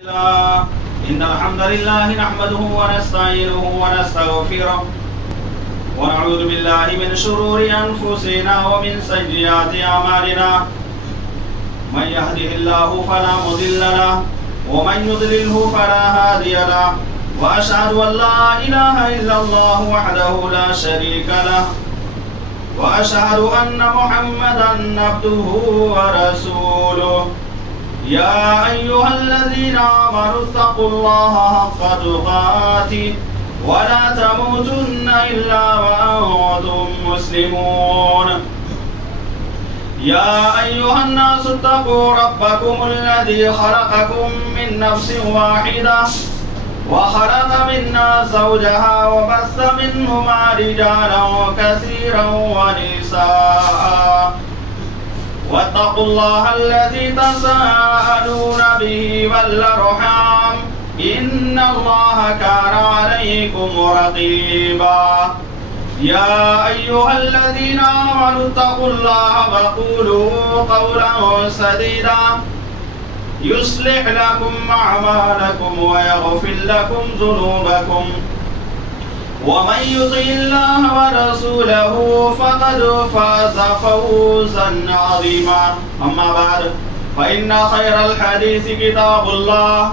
إن الحمد لله نحمده ونستعينه ونستغفره ونعوذ بالله من شرور أنفسنا ومن سيئات أعمالنا من يهده الله فلا مضل له ومن يضلله فلا هادي له وأشهد أن لا إله إلا الله وحده لا شريك له وأشهد أن محمدا عبده ورسوله يا أيها الذين آمنوا اتقوا الله حق تقاته ولا تموتن إلا وأنتم مسلمون يا أيها الناس اتقوا ربكم الذي خلقكم من نفس واحدة وخلق منها زوجها وبث منهما رجالا كثيرا ونساء واتقوا الله الذي تساءلون به والأرحام إن الله كان عليكم رقيبا يا أيها الذين آمنوا اتقوا الله وقولوا قولا سديدا يصلح لكم أعمالكم ويغفر لكم ذنوبكم ومن يطع الله ورسوله فقد فاز فوزا عظيما أما بعد فإن خير الحديث كتاب الله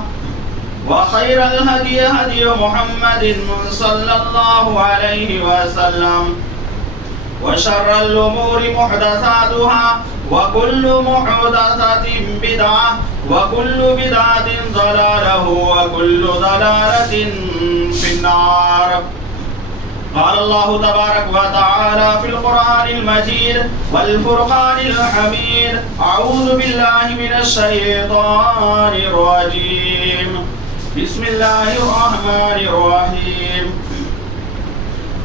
وخير الهدي هدي محمد صلى الله عليه وسلم وشر الأمور محدثاتها وكل محدثة بدعة وكل بدعة ضلالة وكل ضلالة في النار. قال الله تبارك وتعالى في القرآن المجيد والفرقان الحميد أعوذ بالله من الشيطان الرجيم بسم الله الرحمن الرحيم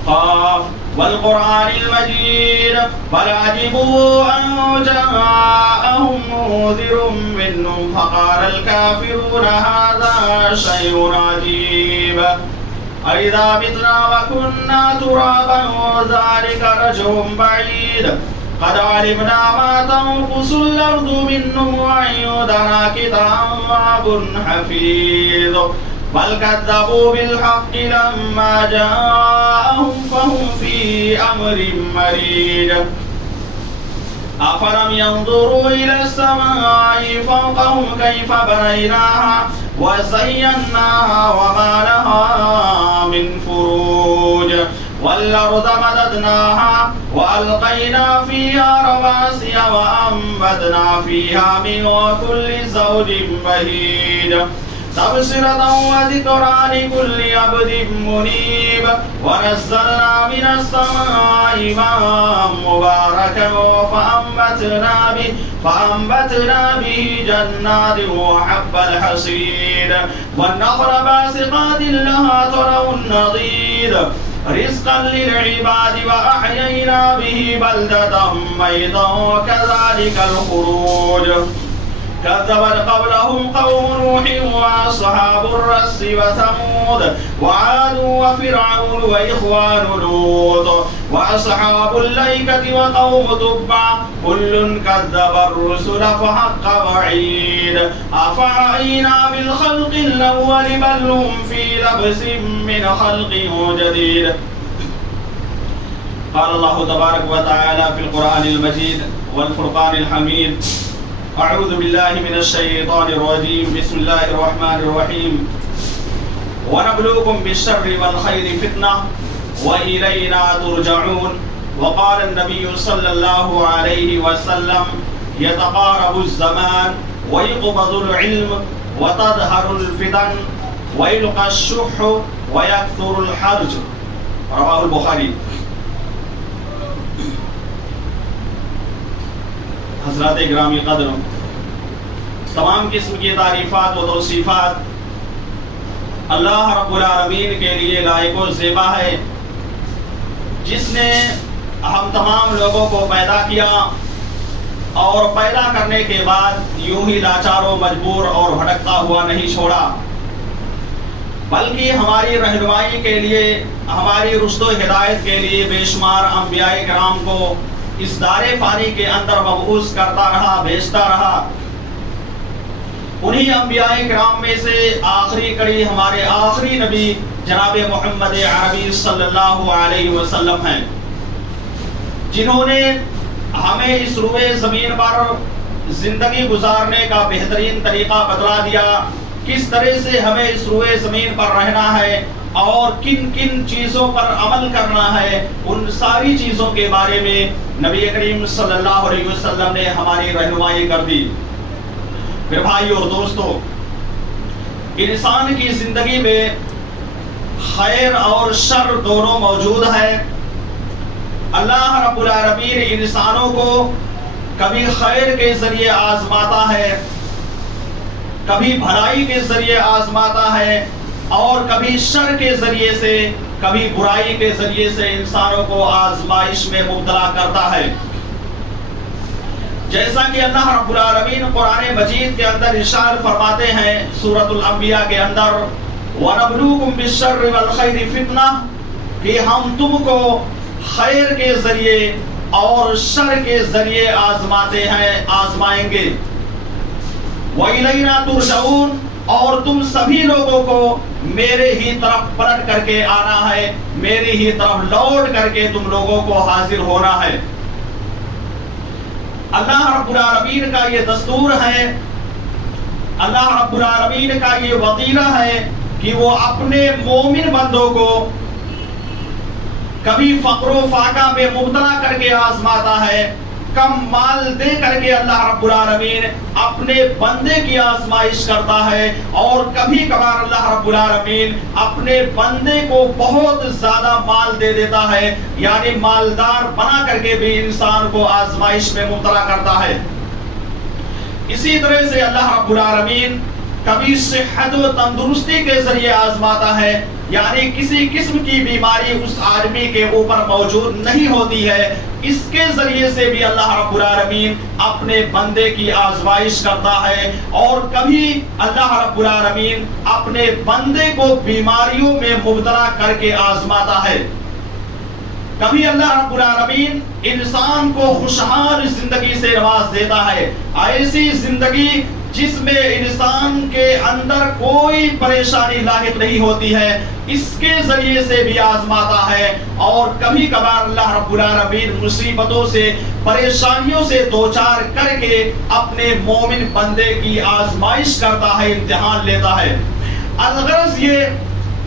قاف والقرآن المجيد بل عجبوا أن جاءهم منذر منهم فقال الكافرون هذا شيء عجيب أإذا متنا وكنا ترابا ذلك رجع بعيد قد علمنا ما تنقص الأرض منهم وعندنا كتاب حفيظ بل كذبوا بالحق لما جاءهم فهم في أمر مريج أفلم ينظروا إلى السماء فوقهم كيف بنيناها وزيناها وما لها من فروج والأرض مددناها وألقينا فيها رواسي وأنبتنا فيها من كل زوج بهيج تبصرة وذكرى لكل عبد منيب ونزلنا من السماء ماء مباركا فأنبتنا به جنات وحب الحصيد والنخل باسقات لها طلع نضيد رزقا للعباد وأحيينا به بلدة ميتا كذلك الخروج كذبت قبلهم قوم نوح وأصحاب الرس وثمود وعاد وفرعون وإخوان لوط وأصحاب الأيكة وقوم تبع كل كذب الرسل فحق وعيد أفعينا بالخلق الأول بل هم في لبس من خلق جديد. قال الله تبارك وتعالى في القرآن المجيد والفرقان الحميد أعوذ بالله من الشيطان الرجيم بسم الله الرحمن الرحيم ونبلوكم بالشر والخير فتنة وإلينا ترجعون. وقال النبي صلى الله عليه وسلم يتقارب الزمان ويقبض العلم وتظهر الفتن ويلقى الشح ويكثر الحرج رواه البخاري. حضرات گرامی قدر، تمام قسم کی تعریفات و توصیفات اللہ رب العالمین کے لیے لائق و زیبا ہے، جس نے ہم تمام لوگوں کو پیدا کیا اور پیدا کرنے کے بعد یوں ہی لاچار و مجبور اور بھٹکتا ہوا نہیں چھوڑا، بلکہ ہماری رہنمائی کے لیے، ہماری رشد و ہدایت کے لیے بے شمار انبیاء کرام کو اس دار فانی کے اندر مبعوث کرتا رہا، بھیجتا رہا۔ انہی انبیاء کرام میں سے آخری کڑی ہمارے آخری نبی جناب محمد عربی صلی اللہ علیہ وسلم ہیں، جنہوں نے ہمیں اس روئے زمین پر زندگی گزارنے کا بہترین طریقہ بتلا دیا، کس طرح سے ہمیں اس روئے زمین پر رہنا ہے اور کن کن چیزوں پر عمل کرنا ہے، ان ساری چیزوں کے بارے میں نبی کریم صلی اللہ علیہ وسلم نے ہماری رہنمائی کر دی۔ میرے بھائیو اور دوستو، انسان کی زندگی میں خیر اور شر دونوں موجود ہے۔ اللہ رب العالمین انسانوں کو کبھی خیر کے ذریعے آزماتا ہے، کبھی بھلائی کے ذریعے آزماتا ہے، اور کبھی شر کے ذریعے سے، کبھی برائی کے ذریعے سے انسانوں کو آزمائش میں مبتلا کرتا ہے۔ جیسا کہ اللہ رب العالمین قرآن مجید کے اندر ارشاد فرماتے ہیں سورۃ الانبیاء کے اندر، وَنَبْلُوكُمْ بِالشَّرِّ وَالْخَيْرِ فِتْنَةً، کہ ہم تم کو خیر کے ذریعے اور شر کے ذریعے آزماتے ہیں، آزمائیں گے۔ وَإِلَيْنَا تُرْجَعُونَ، اور تم سبھی لوگوں کو میرے ہی طرف پلٹ کر کے آنا ہے، میری ہی طرف لوٹ کر کے تم لوگوں کو حاضر ہونا ہے۔ اللہ رب العالمین کا یہ دستور ہے، اللہ رب العالمین کا یہ وطیرہ ہے کہ وہ اپنے مومن بندوں کو کبھی فقر و فاقہ میں مبتلا کر کے آزماتا ہے، کم مال دے کر کے اللہ رب العالمین اپنے بندے کی آزمائش کرتا ہے، اور کبھی کبھار اللہ رب العالمین اپنے بندے کو بہت زیادہ مال دے دیتا ہے، یعنی مالدار بنا کر کے بھی انسان کو آزمائش میں مبتلا کرتا ہے۔ اسی طرح سے اللہ رب العالمین کبھی صحت و تندرستی کے ذریعے آزماتا ہے، یعنی کسی قسم کی بیماری اس آدمی کے اوپر موجود نہیں ہوتی ہے، اس کے ذریعے سے بھی اللہ رب العالمین اپنے بندے کی آزمائش کرتا ہے، اور کبھی اللہ رب العالمین اپنے بندے کو بیماریوں میں مبتلا کر کے آزماتا ہے۔ کبھی اللہ رب العالمین انسان کو خوشحال زندگی سے نواز دیتا ہے، ایسی زندگی جس میں انسان کے اندر کوئی پریشانی لاحق نہیں ہوتی ہے، اس کے ذریعے سے بھی آزماتا ہے، اور کبھی کبھار اللہ رب العالمین مصیبتوں سے، پریشانیوں سے دوچار کر کے اپنے مومن بندے کی آزمائش کرتا ہے، امتحان لیتا ہے۔ الغرض یہ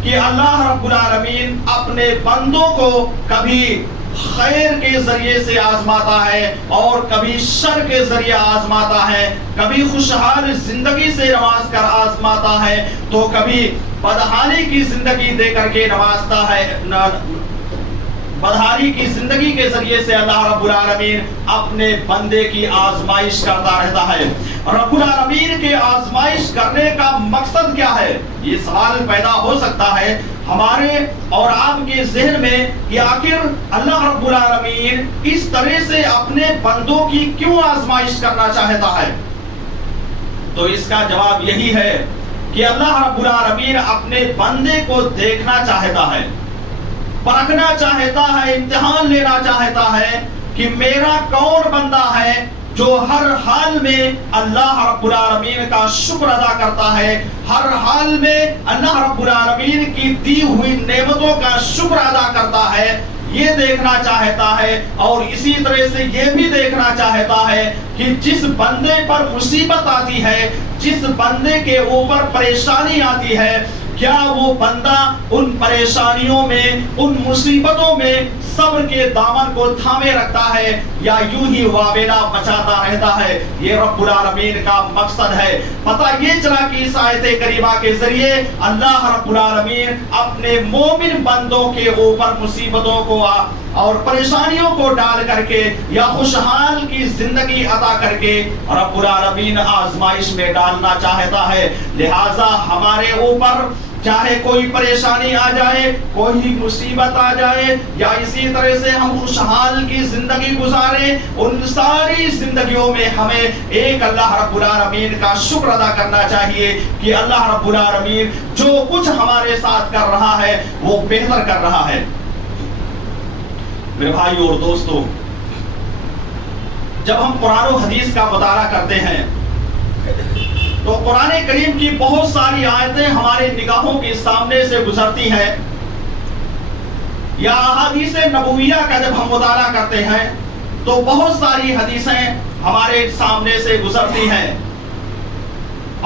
کہ اللہ رب العالمین اپنے بندوں کو کبھی خیر کے ذریعے سے آزماتا ہے اور کبھی شر کے ذریعے آزماتا ہے، کبھی خوشحال زندگی سے نواز کر آزماتا ہے تو کبھی بدحالی کی زندگی دے کر کے نوازتا ہے، بدحالی کی زندگی کے ذریعے سے اللہ رب العالمین اپنے بندے کی آزمائش کرتا رہتا ہے۔ رب العالمین کے آزمائش کرنے کا مقصد کیا ہے؟ یہ سوال پیدا ہو سکتا ہے ہمارے اور آپ کے ذہن میں کہ آخر اللہ رب العالمین اس طرح سے اپنے بندوں کی کیوں آزمائش کرنا چاہتا ہے؟ تو اس کا جواب یہی ہے کہ اللہ رب العالمین اپنے بندے کو دیکھنا چاہتا ہے، پرکھنا چاہتا ہے، امتحان لینا چاہتا ہے کہ میرا کون بندہ ہے جو ہر حال میں اللہ رب العالمین کا شکر ادا کرتا ہے، ہر حال میں اللہ رب العالمین کی دی ہوئی نعمتوں کا شکر ادا کرتا ہے، یہ دیکھنا چاہتا ہے۔ اور اسی طرح سے یہ بھی دیکھنا چاہتا ہے کہ جس بندے پر مصیبت آتی ہے، جس بندے کے اوپر پریشانی آتی ہے، کیا وہ بندہ ان پریشانیوں میں، ان مصیبتوں میں صبر کے دامن کو تھامے رکھتا ہے یا یوں ہی واویلا بچاتا رہتا ہے؟ یہ رب العالمین کا مقصد ہے۔ پتہ یہ چلا کہ اس آیت کریمہ کے ذریعے اللہ رب العالمین اپنے مومن بندوں کے اوپر مصیبتوں کو اور پریشانیوں کو ڈال کر کے یا خوشحال کی زندگی عطا کر کے رب العالمین آزمائش میں ڈالنا چاہتا ہے۔ لہٰذا ہمارے اوپر چاہے کوئی پریشانی آ جائے، کوئی مصیبت آ جائے، یا اسی طرح سے ہم خوشحال کی زندگی گزاریں، ان ساری زندگیوں میں ہمیں ایک اللہ رب العالمین کا شکر ادا کرنا چاہیے کہ اللہ رب العالمین جو کچھ ہمارے ساتھ کر رہا ہے وہ بہتر کر رہا ہے۔ میرے بھائیو اور دوستو، جب ہم قرآن و حدیث کا مطالعہ کرتے ہیں تو قرآن کریم کی بہت ساری آیتیں ہمارے نگاہوں کے سامنے سے گزرتی ہیں، یا احادیث نبویہ کا جب ہم مطالعہ کرتے ہیں تو بہت ساری حدیثیں ہمارے سامنے سے گزرتی ہیں،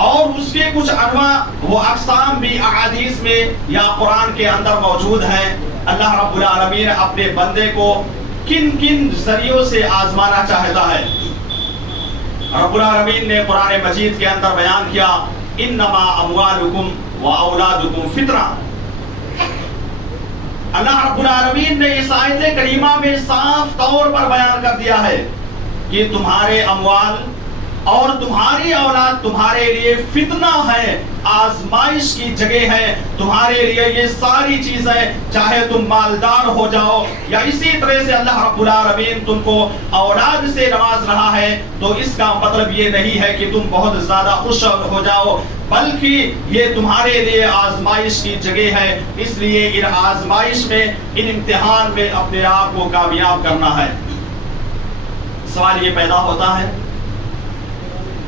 اور اس کے کچھ انواع و اقسام بھی احادیث میں یا قرآن کے اندر موجود ہیں۔ اللہ رب العالمین اپنے بندے کو کن کن ذریعوں سے آزمانا چاہتا ہے۔ رب العالمین نے قرآن مجید کے اندر بیان کیا، انما اموالکم و اولادکم فتنہ۔ اللہ رب العالمین نے اس آیت کریمہ میں صاف طور پر بیان کر دیا ہے کہ تمہارے اموال اور تمہاری اولاد تمہارے لیے فتنہ ہے، آزمائش کی جگہ ہے۔ تمہارے لیے یہ ساری چیزیں، چاہے تم مالدار ہو جاؤ یا اسی طرح سے اللہ رب العالمین تم کو اولاد سے نواز رہا ہے، تو اس کا مطلب یہ نہیں ہے کہ تم بہت زیادہ خوش ہو جاؤ، بلکہ یہ تمہارے لیے آزمائش کی جگہ ہے۔ اس لیے ان آزمائش میں، ان امتحان میں اپنے آپ کو کامیاب کرنا ہے۔ سوال یہ پیدا ہوتا ہے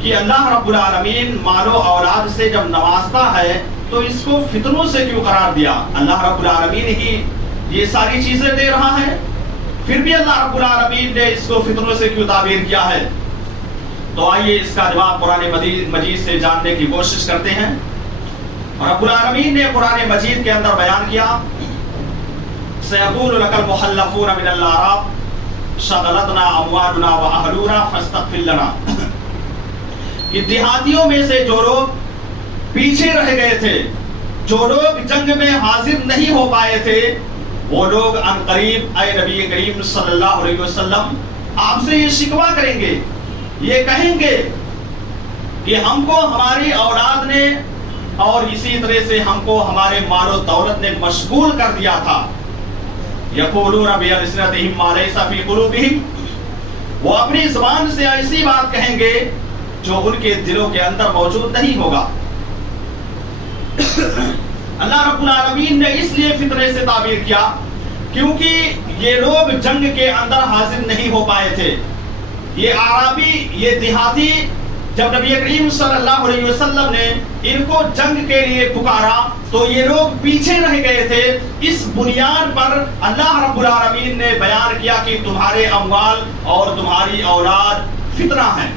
کہ اللہ رب العالمین مال و اولاد سے جب نوازتا ہے تو اس کو فتنوں سے کیوں قرار دیا؟ اللہ رب العالمین ہی یہ ساری چیزیں دے رہا ہے، پھر بھی اللہ رب العالمین نے اس کو فتنوں سے کیوں تعبیر کیا ہے؟ تو آئیے اس کا جواب قرآن مجید سے جاننے کی کوشش کرتے ہیں۔ رب العالمین نے قرآن مجید کے اندر بیان کیا، سَيَقُولُ لَكَ الْمُخَلَّفُونَ مِنَ الْأَعْرَابِ شَغَلَتْنَا أَمْوَالُنَا وَأَهْلُونَا فَاسْتَغْفِرْ لَنَا۔ کہ دیہاتیوں میں سے جو لوگ پیچھے رہ گئے تھے، جو لوگ جنگ میں حاضر نہیں ہو پائے تھے، وہ لوگ ان قریب اے نبی کریم صلی اللہ علیہ وسلم آپ سے یہ شکوہ کریں گے، یہ کہیں گے کہ ہم کو ہماری اولاد نے اور اسی طرح سے ہم کو ہمارے مال و دولت نے مشغول کر دیا تھا۔ یقولون بألسنتہم ما لیس فی قلوبہم، وہ اپنی زبان سے ایسی بات کہیں گے جو ان کے دلوں کے اندر موجود نہیں ہوگا۔ اللہ رب العالمین نے اس لیے فتنے سے تعبیر کیا کیونکہ یہ لوگ جنگ کے اندر حاضر نہیں ہو پائے تھے۔ یہ اعرابی، یہ دیہاتی، جب نبی کریم صلی اللہ علیہ وسلم نے ان کو جنگ کے لیے پکارا تو یہ لوگ پیچھے رہ گئے تھے۔ اس بنیاد پر اللہ رب العالمین نے بیان کیا کہ تمہارے اموال اور تمہاری اولاد فتنہ ہیں۔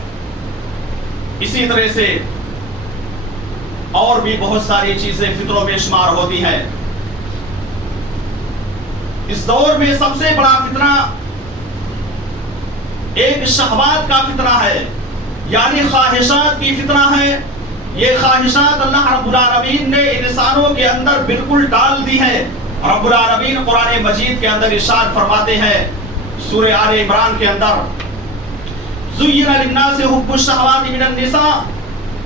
اسی طرح سے اور بھی بہت ساری چیزیں فطروں میں شمار ہوتی ہیں۔ اس دور میں سب سے بڑا فتنہ ایک شہوات کا فتنہ ہے، یعنی خواہشات کی فتنہ ہے۔ یہ خواہشات اللہ رب العالمین نے انسانوں کے اندر بالکل ڈال دی ہے۔ رب العالمین قرآن مجید کے اندر ارشاد فرماتے ہیں سورہ آل عمران کے اندر، زُيِّنَ لِلنَّاسِ حُبُّ الشَّهَوَاتِ مِنَ النِّسَاءِ،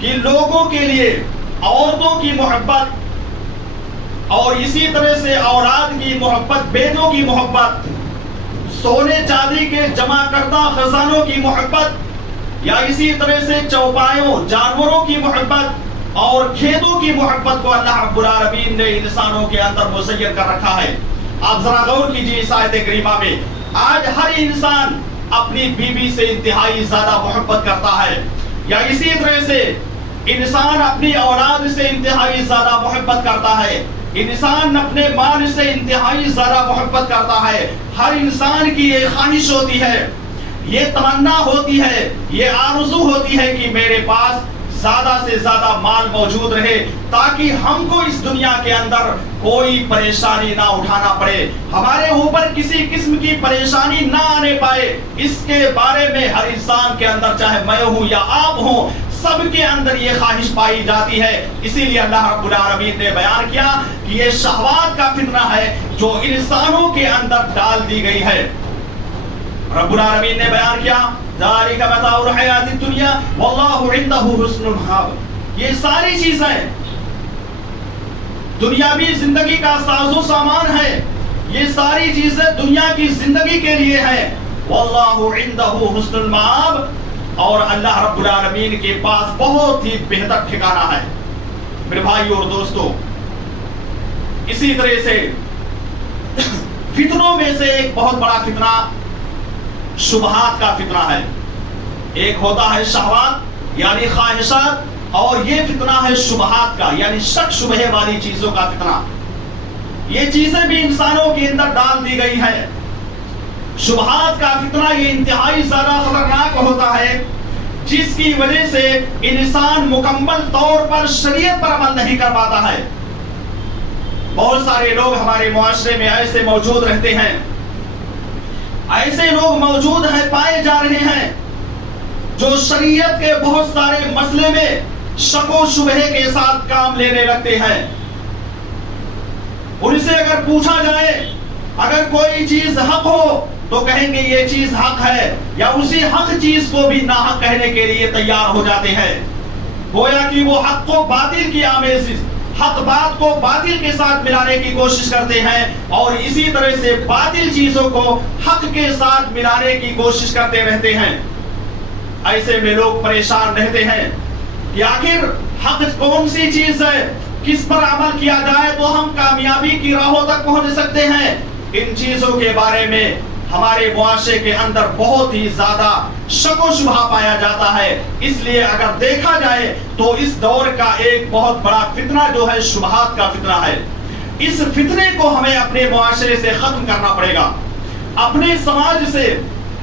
کہ لوگوں کے لیے عورتوں کی محبت اور اسی طرح سے اولاد کی محبت، بیٹوں کی محبت، سونے چاندی کے جمع کردہ خزانوں کی محبت، یا اسی طرح سے چوپایوں، جانوروں کی محبت اور کھیتوں کی محبت کو اللہ رب العالمین نے انسانوں کے اندر مزین کر رکھا ہے۔ آپ ذرا غور کیجیے اس آیت کریمہ میں، آج ہر انسان اپنی بیوی سے انتہائی زیادہ محبت کرتا ہے، یا اسی طرح سے انسان اپنی اولاد سے انتہائی زیادہ محبت کرتا ہے، انسان اپنے مال سے انتہائی زیادہ محبت کرتا ہے۔ ہر انسان کی یہ خواہش ہوتی ہے، یہ تمنا ہوتی ہے، یہ آرزو ہوتی ہے کہ میرے پاس زیادہ سے زیادہ مال موجود رہے تاکہ ہم کو اس دنیا کے اندر کوئی پریشانی نہ اٹھانا پڑے، ہمارے اوپر کسی قسم کی پریشانی نہ آنے پائے۔ اس کے بارے میں ہر انسان کے اندر، چاہے میں ہوں یا آپ ہوں، سب کے اندر یہ خواہش پائی جاتی ہے۔ اسی لیے اللہ رب العالمین نے بیان کیا کہ یہ شہوات کا فتنہ ہے جو انسانوں کے اندر ڈال دی گئی ہے۔ رب العالمین نے بیان کیا، ذالک متاع الحیات الدنیا واللہ عندہ حسن المآب، یہ ساری چیزیں دنیاوی زندگی کا ساز و سامان ہے، یہ ساری چیزیں دنیا کی زندگی کے لیے ہیں۔ واللہ عندہ حسن المآب، اور اللہ رب العالمین کے پاس بہت ہی بہتر ٹھکانہ ہے۔ میرے بھائی اور دوستو، اسی طرح سے فتنوں میں سے ایک بہت بڑا فتنہ شبہات کا فتنہ ہے۔ ایک ہوتا ہے شہوات یعنی خواہشات، اور یہ فتنہ ہے شبہات کا، یعنی شک شبہ والی چیزوں کا فتنہ. یہ چیزیں بھی انسانوں کے اندر ڈال دی گئی ہیں. شبہات کا فتنہ یہ انتہائی زیادہ خطرناک ہوتا ہے، جس کی وجہ سے انسان مکمل طور پر شریعت پر عمل نہیں کر پاتا ہے. بہت سارے لوگ ہمارے معاشرے میں ایسے موجود رہتے ہیں، ایسے لوگ موجود ہیں، پائے جا رہے ہیں، جو شریعت کے بہت سارے مسئلے میں شک و شبہ کے ساتھ کام لینے لگتے ہیں. ان سے اگر پوچھا جائے اگر کوئی چیز حق ہو تو کہیں گے یہ چیز حق ہے، یا اسی حق چیز کو بھی ناحق کہنے کے لیے تیار ہو جاتے ہیں. گویا کہ وہ حق کو باطل کی آمیزش، حق بات کو باطل کے ساتھ ملانے کی کوشش کرتے ہیں، اور اسی طرح سے باطل چیزوں کو حق کے ساتھ ملانے کی کوشش کرتے رہتے ہیں. ایسے میں لوگ پریشان رہتے ہیں کہ آخر حق کون سی چیز ہے، کس پر عمل کیا جائے تو ہم کامیابی کی راہوں تک پہنچ سکتے ہیں. ان چیزوں کے بارے میں ہمارے معاشرے کے اندر بہت ہی زیادہ شک و شبہ پایا جاتا ہے. اس لیے اگر دیکھا جائے تو اس دور کا ایک بہت بڑا فتنہ جو ہے شبہات کا فتنہ ہے. اس فتنے کو ہمیں اپنے معاشرے سے ختم کرنا پڑے گا. اپنے سماج سے،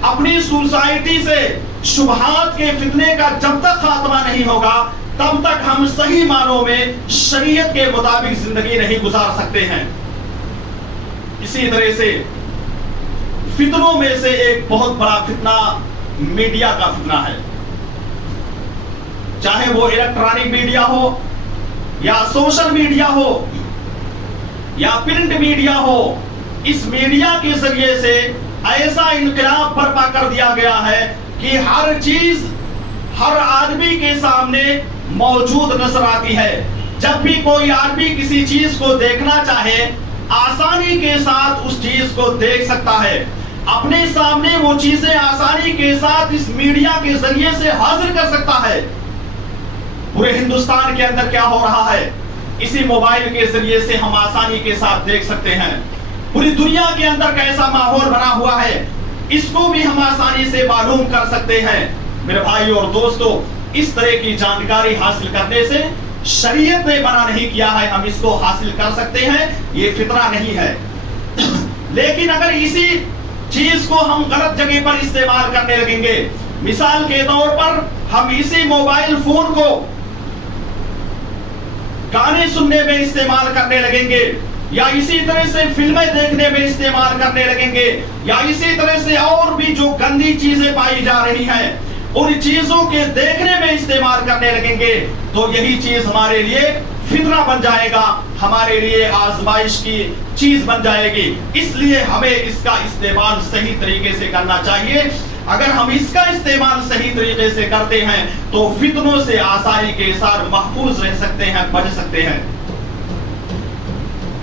اپنی سوسائٹی سے شبہات کے فتنے کا جب تک خاتمہ نہیں ہوگا تب تک ہم صحیح معنوں میں شریعت کے مطابق زندگی نہیں گزار سکتے ہیں. اسی طرح سے فتنوں میں سے ایک بہت بڑا فتنہ میڈیا کا فتنہ ہے. چاہے وہ الیکٹرانک میڈیا ہو، یا سوشل میڈیا ہو، یا پرنٹ میڈیا ہو، اس میڈیا کے ذریعے سے ایسا انقلاب برپا کر دیا گیا ہے کہ ہر چیز ہر آدمی کے سامنے موجود نظر آتی ہے. جب بھی کوئی آدمی کسی چیز کو دیکھنا چاہے آسانی کے ساتھ اس چیز کو دیکھ سکتا ہے. اپنے سامنے وہ چیزیں آسانی کے ساتھ اس میڈیا کے ذریعے سے حاضر کر سکتا ہے. پورے ہندوستان کے اندر کیا ہو رہا ہے اسی موبائل کے ذریعے سے ہم آسانی کے ساتھ دیکھ سکتے ہیں. پوری دنیا کے اندر کیسا ماحول بنا ہوا ہے اس کو بھی ہم آسانی سے معلوم کر سکتے ہیں. میرے بھائی اور دوستو، اس طرح کی جانکاری حاصل کرنے سے شریعت نے منع نہیں کیا ہے، ہم اس کو حاصل کر سکتے ہیں، یہ فطرہ نہیں ہے. لیکن اگر اسی چیز کو ہم غلط جگہ پر استعمال کرنے لگیں گے، مثال کے طور پر ہم اسی موبائل فون کو گانے سننے میں استعمال کرنے لگیں گے، یا اسی طرح سے فلمیں دیکھنے میں استعمال کرنے لگیں گے، یا اسی طرح سے اور بھی جو گندی چیزیں پائی جا رہی ہیں ان چیزوں کے دیکھنے میں استعمال کرنے لگیں گے، تو یہی چیز ہمارے لیے فتنہ بن جائے گا، ہمارے لیے آزمائش کی چیز بن جائے گی. اس لیے ہمیں اس کا استعمال صحیح طریقے سے کرنا چاہیے. اگر ہم اس کا استعمال صحیح طریقے سے کرتے ہیں تو فتنوں سے آسانی کے ساتھ محفوظ رہ سکتے ہیں، بچ سکتے ہیں.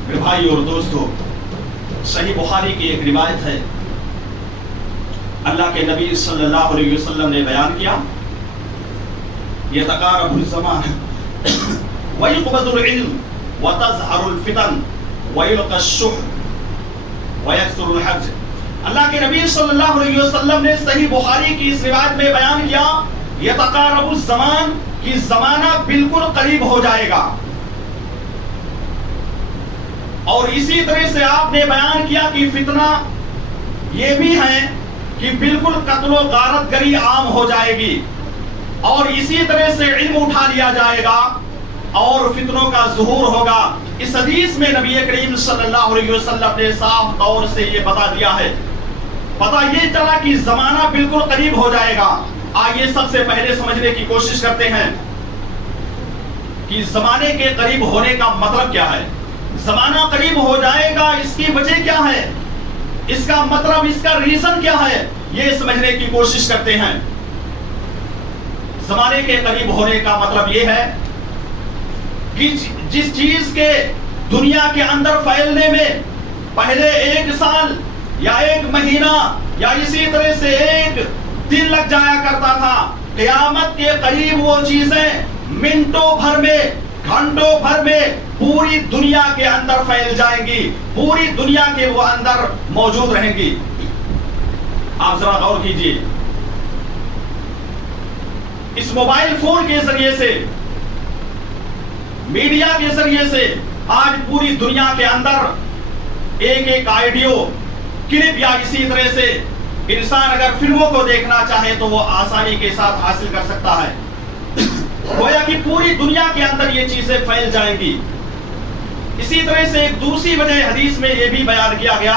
میرے بھائی اور دوستو، صحیح بخاری کی ایک روایت ہے، اللہ کے نبی صلی اللہ علیہ وسلم نے بیان کیا، یتقارب الزمان وَيُقْبَضُ الْعِلْمُ وَتَظْهَرُ الْفِتَنُ وَيُلْقَى الشُّحْنُ وَيَكْثُرُ الْحَرْجُ. اللہ کے نبی صلی اللہ علیہ وسلم نے صحیح بخاری کی اس روایت میں بیان کیا، یتقارب الزمان، کہ زمانہ بالکل قریب ہو جائے گا. اور اسی طرح سے آپ نے بیان کیا کہ فتنہ یہ بھی ہے کہ بالکل قتل و غارت گری عام ہو جائے گی، اور اسی طرح سے علم اٹھا لیا جائے گا اور فتنوں کا ظہور ہوگا. اس حدیث میں نبی کریم صلی اللہ علیہ وسلم نے صاف طور سے یہ بتا دیا ہے. پتہ یہ چلا کہ زمانہ بالکل قریب ہو جائے گا. آئیے سب سے پہلے سمجھنے کی کوشش کرتے ہیں کہ زمانے کے قریب ہونے کا مطلب کیا ہے. زمانہ قریب ہو جائے گا، اس کی وجہ کیا ہے، اس کا مطلب، اس کا ریزن کیا ہے، یہ سمجھنے کی کوشش کرتے ہیں. زمانے کے قریب ہونے کا مطلب یہ ہے کہ جس چیز کے دنیا کے اندر پھیلنے میں پہلے 1 سال یا 1 مہینہ یا اسی طرح سے 1 دن لگ جایا کرتا تھا، قیامت کے قریب وہ چیزیں منٹوں بھر میں، گھنٹوں بھر میں پوری دنیا کے اندر پھیل جائیں گی، پوری دنیا کے وہ اندر موجود رہیں گی. آپ ذرا غور کیجئے، اس موبائل فون کے ذریعے سے میڈیا کے ذریعے سے آج پوری دنیا کے اندر ایک ایک آئیڈیو کلپ یا اسی طرح سے انسان اگر فلموں کو دیکھنا چاہے تو وہ آسانی کے ساتھ حاصل کر سکتا ہے. گویا کہ پوری دنیا کے اندر یہ چیزیں پھیل جائیں گی. اسی طرح سے ایک دوسری وجہ حدیث میں یہ بھی بیان کیا گیا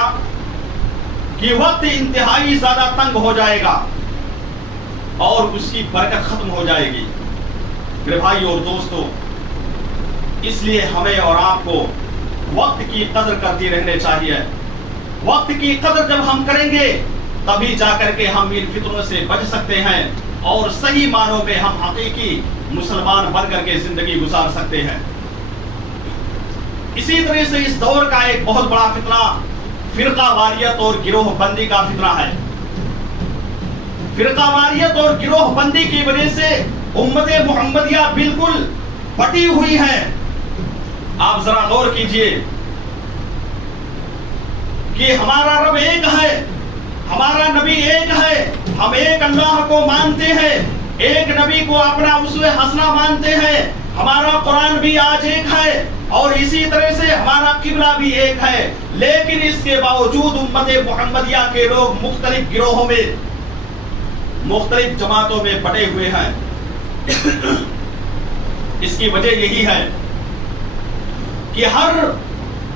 کہ وقت انتہائی زیادہ تنگ ہو جائے گا اور اس کی برکت ختم ہو جائے گی. میرے بھائی اور دوستو، اس لیے ہمیں اور آپ کو وقت کی قدر کرتی رہنے چاہیے. وقت کی قدر جب ہم کریں گے تبھی جا کر کے ہم ان فتنوں سے بچ سکتے ہیں اور صحیح معنوں میں ہم حقیقی مسلمان بن کر کے زندگی گزار سکتے ہیں. اسی طرح سے اس دور کا ایک بہت بڑا فتنہ فرقہ واریت اور گروہ بندی کا فتنہ ہے. فرقہ واریت اور گروہ بندی کی وجہ سے امت محمدیہ بالکل بٹی ہوئی ہے. آپ ذرا غور کیجئے کہ ہمارا رب ایک ہے، ہمارا نبی ایک ہے، ہم ایک اللہ کو مانتے ہیں، ایک نبی کو اپنا اسوہ حسنہ مانتے ہیں، ہمارا قرآن بھی آج ایک ہے اور اسی طرح سے ہمارا قبلہ بھی ایک ہے. لیکن اس کے باوجود امت محمدیہ کے لوگ مختلف گروہوں میں، مختلف جماعتوں میں بٹے ہوئے ہیں. اس کی وجہ یہی ہے کہ ہر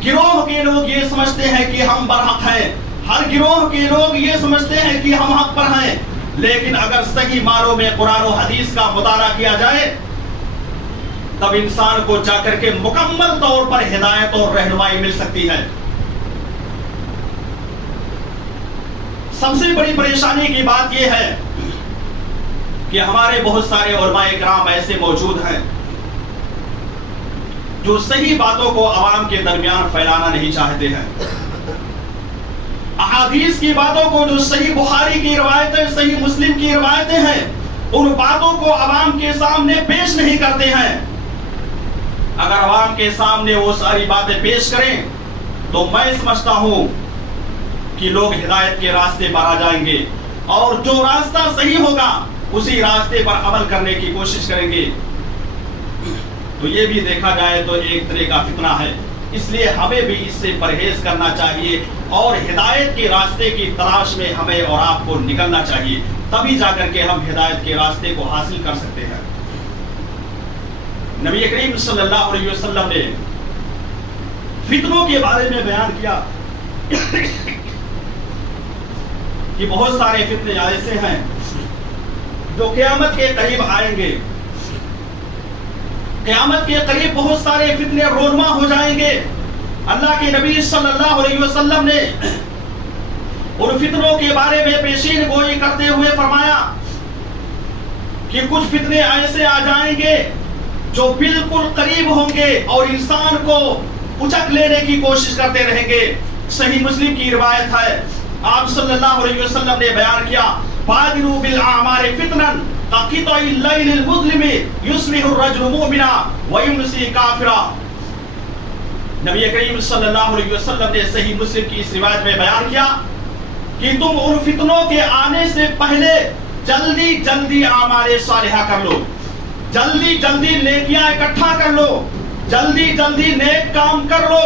گروہ کے لوگ یہ سمجھتے ہیں کہ ہم برحق ہیں، ہر گروہ کے لوگ یہ سمجھتے ہیں کہ ہم حق پر ہیں. لیکن اگر صحیح معنوں میں قرآن و حدیث کا مطالعہ کیا جائے تب انسان کو جا کر کے مکمل طور پر ہدایت اور رہنمائی مل سکتی ہے. سب سے بڑی پریشانی کی بات یہ ہے کہ ہمارے بہت سارے علماء کرام ایسے موجود ہیں جو صحیح باتوں کو عوام کے درمیان پھیلانا نہیں چاہتے ہیں. احادیث کی باتوں کو، جو صحیح بخاری کی روایتیں، صحیح مسلم کی روایتیں ہیں، ان باتوں کو عوام کے سامنے پیش نہیں کرتے ہیں. اگر عوام کے سامنے وہ ساری باتیں پیش کریں تو میں سمجھتا ہوں کہ لوگ ہدایت کے راستے پر آ جائیں گے اور جو راستہ صحیح ہوگا اسی راستے پر عمل کرنے کی کوشش کریں گے. تو یہ بھی دیکھا جائے تو ایک طرح کا فتنہ ہے. اس لیے ہمیں بھی اس سے پرہیز کرنا چاہیے اور ہدایت کے راستے کی تلاش میں ہمیں اور آپ کو نکلنا چاہیے. تبھی جا کر کے ہم ہدایت کے راستے کو حاصل کر سکتے ہیں. نبی کریم صلی اللہ علیہ وسلم نے فتنوں کے بارے میں بیان کیا کہ بہت سارے فتنے ایسے ہیں جو قیامت کے قریب آئیں گے. قیامت کے قریب بہت سارے فتنے رونما ہو جائیں گے. اللہ کے نبی صلی اللہ علیہ وسلم نے ان فتنوں کے بارے میں پیشین گوئی کرتے ہوئے فرمایا کہ کچھ فتنے ایسے آ جائیں گے جو بالکل قریب ہوں گے اور انسان کو اچک لینے کی کوشش کرتے رہیں گے. صحیح مسلم کی روایت ہے، آپ صلی اللہ علیہ وسلم نے بیان کیا، بادروا بالاعمال فتنا كقطع الليل المظلم يصبح الرجل مؤمنا ويمسي كافرا. نبی کریم صلی اللہ علیہ وسلم نے صحیح مسلم کی اس روایت میں بیان کیا کہ تم ان فتنوں کے آنے سے پہلے جلدی جلدی اعمال صالحہ کر لو، جلدی جلدی نیکیاں اکٹھا کر لو، جلدی جلدی نیک کام کر لو